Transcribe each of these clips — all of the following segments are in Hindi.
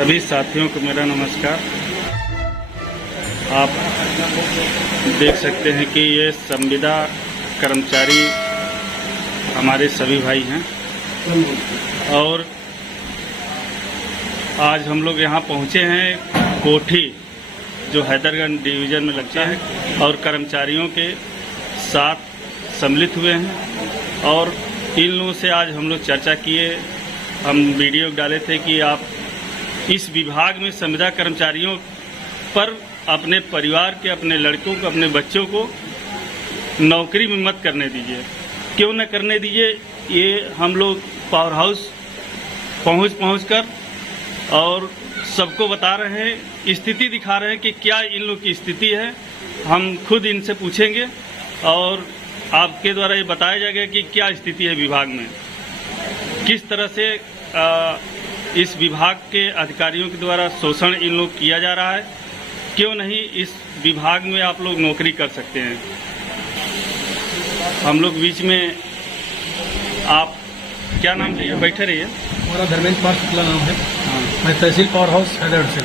सभी साथियों को मेरा नमस्कार। आप देख सकते हैं कि ये संविदा कर्मचारी हमारे सभी भाई हैं और आज हम लोग यहाँ पहुँचे हैं कोठी जो हैदरगंज डिवीज़न में लगता है और कर्मचारियों के साथ सम्मिलित हुए हैं और इन लोगों से आज हम लोग चर्चा किए। हम वीडियो डाले थे कि आप इस विभाग में संविदा कर्मचारियों पर अपने परिवार के, अपने लड़कों को, अपने बच्चों को नौकरी में मत करने दीजिए। क्यों न करने दीजिए, ये हम लोग पावर हाउस पहुँच कर और सबको बता रहे हैं, स्थिति दिखा रहे हैं कि क्या इन लोग की स्थिति है। हम खुद इनसे पूछेंगे और आपके द्वारा ये बताया जाएगा कि क्या स्थिति है विभाग में, किस तरह से इस विभाग के अधिकारियों के द्वारा शोषण इन लोग किया जा रहा है। क्यों नहीं इस विभाग में आप लोग नौकरी कर सकते हैं। हम लोग बीच में, आप क्या नाम है, बैठे रहिए। हमारा धर्मेंद्र कुमार शुक्ला नाम है। हाँ मैं तहसील पावर हाउस हैदराबाद से।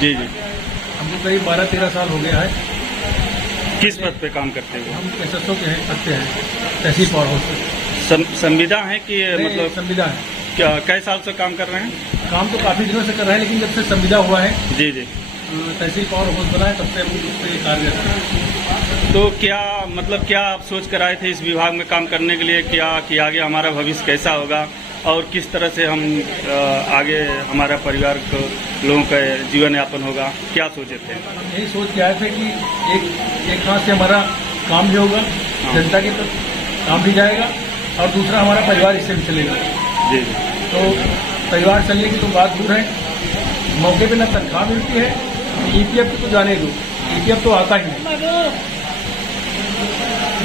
जी। हमको करीब 12-13 साल हो गया है। किस पद पे काम करते हो? हम SSO के हैं, करते हैं तहसील पावर हाउस से। संविदा है कि मतलब संविदा है। क्या कई साल से काम कर रहे हैं? काम तो काफी दिनों से कर रहे हैं, लेकिन जब से संविदा हुआ है, जी, तहसील पावर हाउस बना है, तब से हम उस पर कार्यरत हैं। तो क्या मतलब क्या आप सोच कर आए थे इस विभाग में काम करने के लिए, क्या कि आगे हमारा भविष्य कैसा होगा और किस तरह से हम आगे हमारा परिवार को, लोगों का जीवन यापन होगा, क्या सोचे थे? हम यही सोच के आए थे कि एक हाथ से हमारा काम भी होगा, जनता के काम भी जाएगा और दूसरा हमारा परिवार इससे भी चलेगा। जी। तो परिवार चलने की तो बात दूर है, मौके पे न तनख्वाह मिलती है, EPF तो जाने दो, EPF तो आता ही नहीं।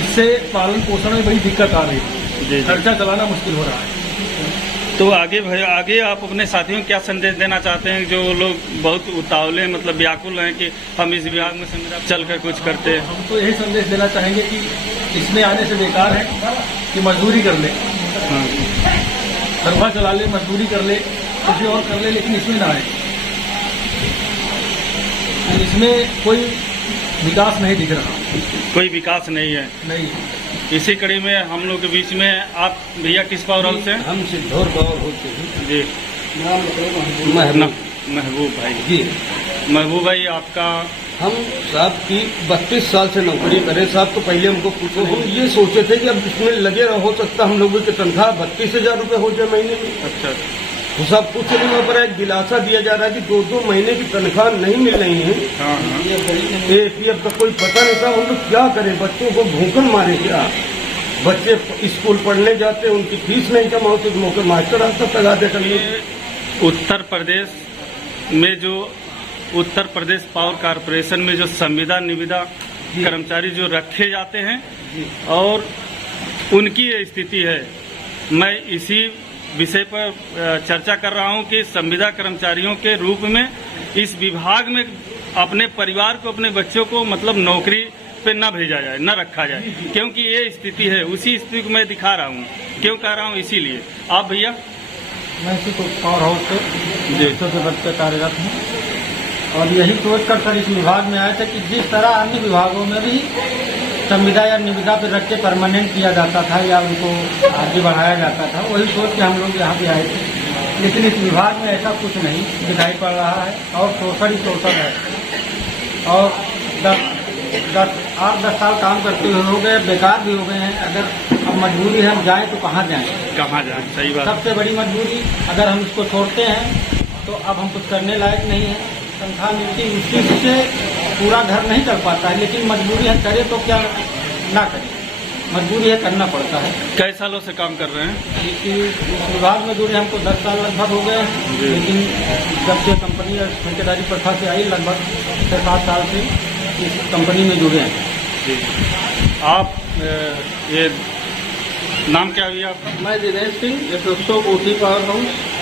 इससे पालन पोषण में बड़ी दिक्कत आ रही है, खर्चा चलाना मुश्किल हो रहा है। तो आगे आप अपने साथियों को क्या संदेश देना चाहते हैं जो लोग बहुत उतावले, मतलब व्याकुल हैं कि हम इस विभाग में संविदा चल कर कुछ करते हैं? हम तो यही संदेश देना चाहेंगे कि इसमें आने से बेकार है कि मजदूरी कर ले, तनख्वाह चला ले, मजदूरी कर ले, कुछ और कर ले, लेकिन इसमें ना आए। इसमें कोई विकास नहीं दिख रहा, कोई विकास नहीं है। नहीं। इसी कड़ी में हम लोग के बीच में, आप भैया किस पावर हाउस से? हम सिद्धौर पावर हाउस से हैं। जी। महबूब भाई जी। महबूब भाई, आपका? हम साहब की 32 साल से नौकरी करें साहब, तो पहले हमको पूछो, हम ये सोचे थे कि अब इसमें लगे रहो, हो सकता हम लोगों की तनख्वाह 32,000 रुपये हो जाए महीने में। अच्छा। तो साहब कुछ नहीं, वहाँ पर एक दिलासा दिया जा रहा है कि 2-2 महीने की तनख्वाह नहीं मिल रही है। हाँ। APF का कोई पता नहीं था। हम लोग क्या करें, बच्चों को भूखन मारे क्या? बच्चे स्कूल पढ़ने जाते, उनकी फीस नहीं जमा होती, मौके मास्टर आता तगा दे करने। उत्तर प्रदेश पावर कारपोरेशन में जो संविदा निविदा कर्मचारी जो रखे जाते हैं और उनकी ये स्थिति है। मैं इसी विषय पर चर्चा कर रहा हूं कि संविदा कर्मचारियों के रूप में इस विभाग में अपने परिवार को, अपने बच्चों को मतलब नौकरी पे न भेजा जाए, न रखा जाए, क्योंकि ये स्थिति है। उसी स्थिति को मैं दिखा रहा हूँ। क्यों कह रहा हूँ? इसीलिए। आप भैया? मैं तो पावर हाउस से बच्चे कार्यरत हूँ और यही सोच कर सर इस विभाग में आए थे कि जिस तरह अन्य विभागों में भी संविदा या निविदा पर रख के परमानेंट किया जाता था या उनको आगे बढ़ाया जाता था, वही सोच के हम लोग यहाँ पे आए थे। लेकिन इस विभाग में ऐसा कुछ नहीं दिखाई पड़ रहा है और शोषण ही शोषण है। और 8-10 साल काम करते हुए हो गए, बेकार भी हो गए हैं। अगर अब मजबूरी है, हम जाएं तो कहाँ जाएं? सही बात। सबसे बड़ी मजबूरी, अगर हम इसको छोड़ते हैं तो अब हम कुछ करने लायक नहीं है। तनख्वाह मिलती उसी से पूरा घर नहीं चल पाता है, लेकिन मजबूरी है, करे तो क्या ना करे, मजबूरी है, करना पड़ता है। कई सालों से काम कर रहे हैं? इस विभाग में जुड़े हमको 10 साल लगभग हो गए, लेकिन जब से कंपनी ठेकेदारी प्रथा से आई, लगभग 6-7 साल से इस कंपनी में जुड़े हैं। जी। आप ये नाम क्या हुआ आपका? मैं दिनेश सिंह, SSO कोठी पावर हाउस।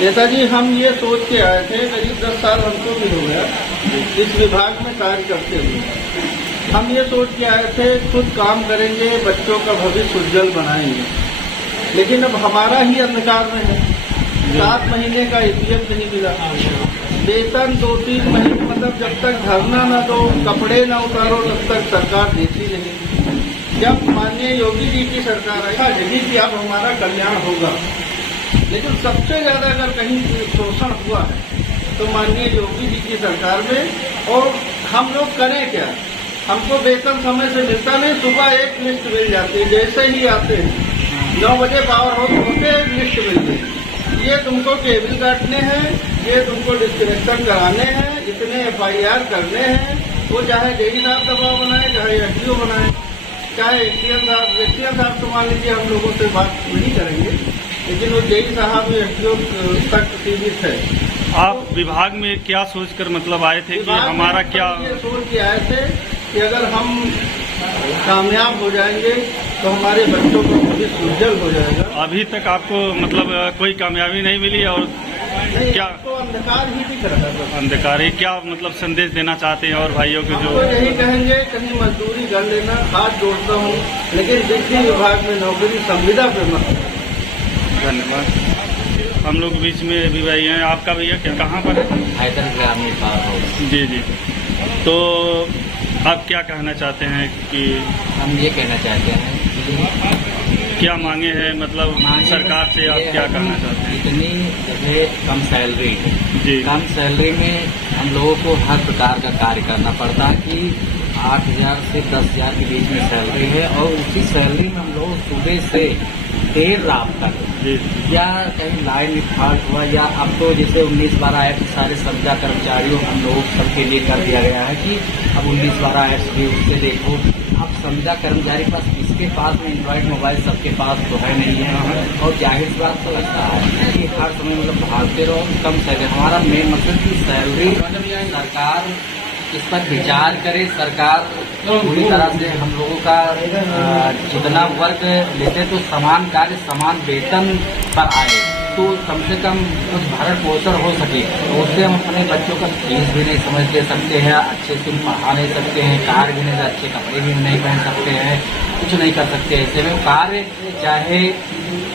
नेताजी, हम ये सोच के आए थे, करीब 10 साल हमको भी हो गया इस विभाग में कार्य करते हुए। हम ये सोच के आए थे खुद काम करेंगे, बच्चों का भविष्य उज्जवल बनाएंगे, लेकिन अब हमारा ही अंधकार में है। 7 महीने का ईपीएफ नहीं मिला, वेतन 2-3 महीने, मतलब जब तक धरना न दो, कपड़े न उतारो, तब तक सरकार देती नहीं। जब माननीय योगी जी की सरकार आई लगी कि अब हमारा कल्याण होगा, लेकिन सबसे ज्यादा अगर कहीं शोषण हुआ है तो माननीय योगी जी की सरकार में। और हम लोग करें क्या, हमको वेतन समय से मिलता नहीं, सुबह एक लिस्ट मिल जाती है, जैसे ही आते हैं 9 बजे पावर हाउस होते एक लिस्ट मिल गई, ये तुमको केबल काटने हैं, ये तुमको डिस्कनेक्शन कराने हैं, इतने FIR करने हैं। वो चाहे जेई साहब दबाव बनाए, चाहे SDO बनाए, चाहे एक्सीएम साहब तो मान लीजिए हम लोगों से बात नहीं करेंगे, लेकिन वो जेई साहब SDO तक सीमित है। आप विभाग में क्या सोचकर मतलब आए थे कि हमारा क्या? ये सोच के आए थे कि अगर हम कामयाब हो जाएंगे तो हमारे बच्चों को भविष्य उज्जवल हो जाएगा। अभी तक आपको मतलब कोई कामयाबी नहीं मिली और क्या तो अंधकार ही दिख रहा है। अंधकार ही क्या मतलब संदेश देना चाहते हैं और भाइयों को तो जो यही कहेंगे, कहीं मजदूरी कर लेना, हाथ जोड़ता हूँ, लेकिन बिजली विभाग में नौकरी संविदा पे मत। धन्यवाद। हम लोग बीच में भी भाई हैं। आपका भैया क्या कहाँ पर है? हैदर ग्रामीण पावर हाउस। जी जी। तो आप क्या कहना चाहते हैं कि हम ये कहना चाहते हैं कि क्या मांगे हैं, मतलब सरकार से आप क्या कहना चाहते हैं? इतनी जगह कम सैलरी है, जी कम सैलरी में हम लोगों को हर प्रकार का कार्य करना पड़ता है कि 8,000 से 10,000 के बीच में सैलरी है, और उसी सैलरी में हम लोग सुबह से देर रात तक जी या कहीं लाइन में फाल्ट हुआ, या अब तो जैसे 19-12 एक्ट सारे संविदा कर्मचारियों हम लोग सबके लिए कर दिया गया है कि अब 19-12 एक्ट भी उससे देखो, अब संविदा कर्मचारी के पास, किसके पास में एंड्रॉइड मोबाइल सबके पास तो है नहीं है, और जाहिर सी बात तो ऐसा है कि हर समय मतलब भागते रहो, कम सैलरी। हमारा मेन मकसद की सैलरी सरकार इस पर विचार करे, सरकार पूरी तरह से हम लोगों का जितना वर्क लेते तो समान कार्य समान वेतन पर आए, तो कम से कम कुछ भरण पोषण हो सके। तो उससे हम अपने बच्चों का फीस भी नहीं समझ दे सकते हैं, अच्छे से पढ़ा नहीं सकते हैं, कार भी नहीं, अच्छे कपड़े भी नहीं पहन सकते हैं, कुछ नहीं कर सकते। ऐसे में कार्य चाहे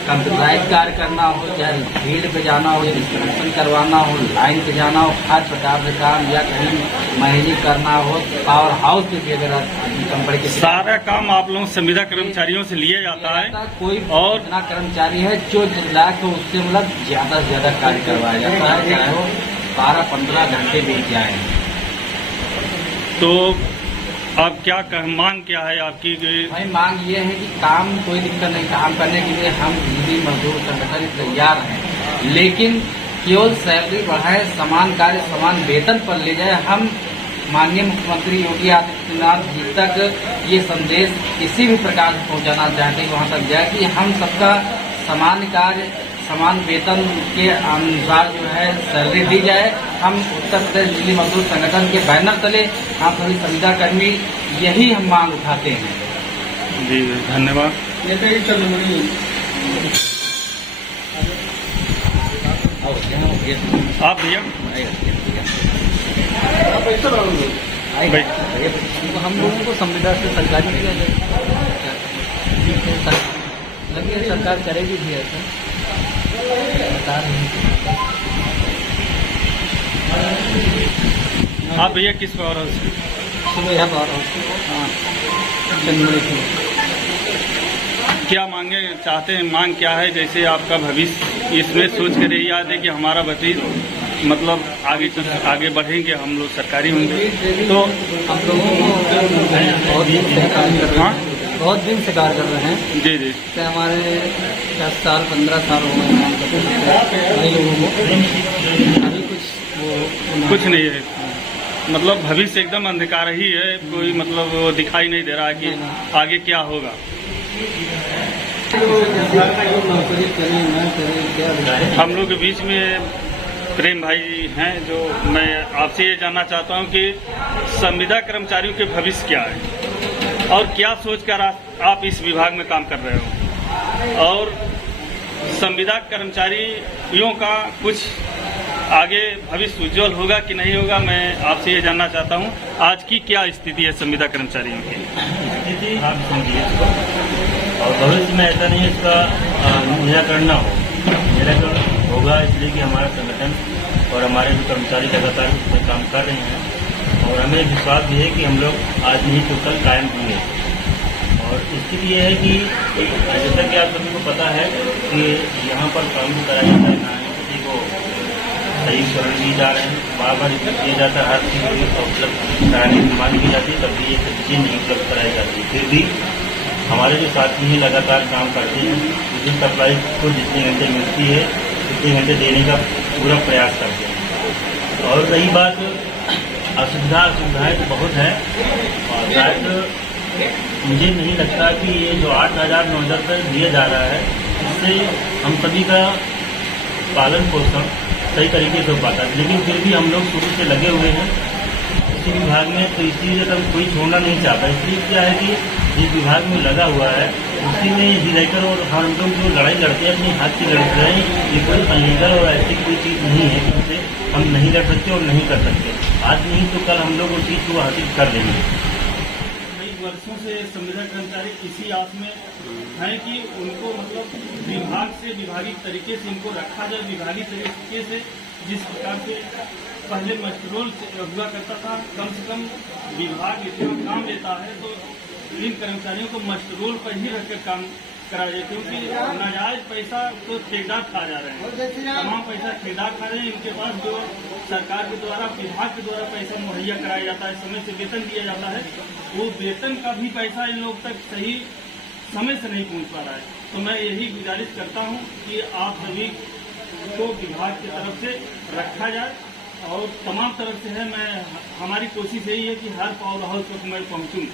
कंप्यूटराइज कार्य करना हो, चाहे फील्ड पे जाना हो, इंस्टॉलेशन करवाना हो, लाइन पे जाना हो, हर प्रकार से काम, या कहीं मैनेजिंग करना हो, पावर हाउस पे भी अगर कंपनी के सारा काम आप लोगों संविदा कर्मचारियों से लिया जाता है, कोई और इतना कर्मचारी है जो जिला के उससे मतलब ज्यादा से ज्यादा कार्य करवाया जाता है, चाहे वो 12-15 घंटे बीत जाए। तो अब क्या मांग क्या है आपकी? भाई मांग ये है कि काम कोई दिक्कत नहीं, काम करने के लिए हम बिजली मजदूर संगठन तैयार हैं, लेकिन केवल सैलरी बढ़ाए, समान कार्य समान वेतन पर ले जाए। हम माननीय मुख्यमंत्री योगी आदित्यनाथ जी तक ये संदेश किसी भी प्रकार से पहुंचाना चाहते हैं, वहां तक जाए कि हम सबका समान कार्य समान वेतन के अनुसार जो है सैलरी दी जाए। हम उत्तर प्रदेश बिजली मजदूर संगठन के बैनर तले हम सभी संविदा कर्मी यही हम मांग उठाते हैं। जी धन्यवाद। नेताजी चंद्रमणि आप भैया आप ऐसा रहोगे हम लोगों को संविदा से सरकारी दिया जाए, लगे सरकार करेगी भी ऐसा बता रही। आप भैया किस पावर हाउस से? सुबह पावर हाउस। क्या मांगे चाहते हैं, मांग क्या है? जैसे आपका भविष्य इसमें सोच कर यही याद है कि हमारा भविष्य मतलब आगे बढ़ेंगे, हम लोग सरकारी होंगे, तो हम लोगों को बहुत दिन से कार्य कर रहे हैं, बहुत दिन से कार्य कर रहे हैं। जी जी। तो हमारे 10 साल 15 साल हो गए काम करते हैं, कई लोगों को अभी कुछ नहीं है, मतलब भविष्य एकदम अंधकार ही है, कोई मतलब वो दिखाई नहीं दे रहा है कि आगे क्या होगा। नौकरी करें न करें क्या हम लोग के बीच में प्रेम भाई हैं, जो मैं आपसे ये जानना चाहता हूं कि संविदा कर्मचारियों के भविष्य क्या है और क्या सोचकर आप इस विभाग में काम कर रहे हो, और संविदा कर्मचारियों का कुछ आगे भविष्य उज्जवल होगा कि नहीं होगा, मैं आपसे ये जानना चाहता हूं। आज की क्या स्थिति है संविदा कर्मचारियों की? स्थिति आप समझिए, और भविष्य में ऐसा नहीं है इसका निराकरण न हो, निराकरण होगा, इसलिए कि हमारा संगठन और हमारे जो कर्मचारी लगातार उसमें काम कर रहे हैं और हमें विश्वास भी है कि हम लोग आज नहीं तो कल कायम होंगे। और स्थिति ये है कि जैसा कि आप सभी को पता है कि यहाँ पर कानून कराया जाता है, ना किसी को सही शरण दी जा रहे हैं, बार बार किया जाता है, हर चीज़ उपलब्ध कराने की मांग की जाती है, तब भी ये चीज़ें नहीं उपलब्ध कराई जाती। फिर भी हमारे जो साथी हैं लगातार काम करते हैं, विद्युत सप्लाई को जितने घंटे मिलती है उतने घंटे देने का पूरा प्रयास करते हैं। और रही बात असुविधाएँ तो बहुत है और शायद मुझे नहीं लगता कि ये जो 8,000 9,000 रुपये दिया जा रहा है इससे हम सभी का पालन पोषण सही तरीके से हो पाता है, लेकिन फिर भी हम लोग शुरू से लगे हुए हैं इसी विभाग में, तो इसलिए हम कोई छोड़ना नहीं चाहता। इसलिए क्या है कि जिस विभाग में लगा हुआ है उसी में ही रहकर और हम लोग जो लड़ाई लड़ते हैं अपने हाथ की लड़ते हैं, ये कोई अनलीगल और ऐसी कोई चीज़ नहीं है जिससे हम नहीं लड़ सकते और नहीं कर सकते। आज नहीं तो कल हम लोग उस चीज़ को हासिल कर लेंगे। वर्षों से संविदा कर्मचारी इसी आस में हैं कि उनको मतलब विभाग से विभागीय तरीके से इनको रखा जाए, विभागीय तरीके से जिस प्रकार से पहले मस्टरोल हुआ करता था, कम से कम विभाग इतना काम लेता है तो इन कर्मचारियों को मस्टरोल पर ही रखकर काम करा जाए, क्योंकि नाजायज पैसा तो ठेकेदार खा जा रहे हैं, तमाम पैसा ठेकेदार खा रहे हैं। इनके पास जो सरकार के द्वारा विभाग के द्वारा पैसा मुहैया कराया जाता है, समय से वेतन दिया जाता है, वो वेतन का भी पैसा इन लोग तक सही समय से नहीं पहुंच पा रहा है। तो मैं यही गुजारिश करता हूं कि आप सभी को विभाग की तरफ से रखा जाए और तमाम तरफ से है, हमारी कोशिश यही है कि हर पावर हाउस तक मैं पहुंचूं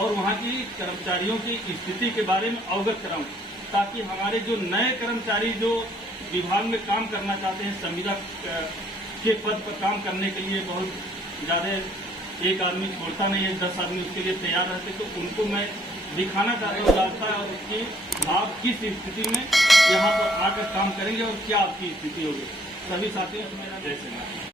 और वहाँ की कर्मचारियों की स्थिति के बारे में अवगत कराऊं, ताकि हमारे जो नए कर्मचारी जो विभाग में काम करना चाहते हैं, संविदा के पद पर काम करने के लिए बहुत ज़्यादा एक आदमी छोड़ता नहीं है, 10 आदमी उसके लिए तैयार रहते, तो उनको मैं दिखाना चाहता हूँ रास्ता और कि आप किस स्थिति में यहाँ पर आकर काम करेंगे और क्या आपकी स्थिति होगी। सभी साथियों से मेरा जय श्री राम।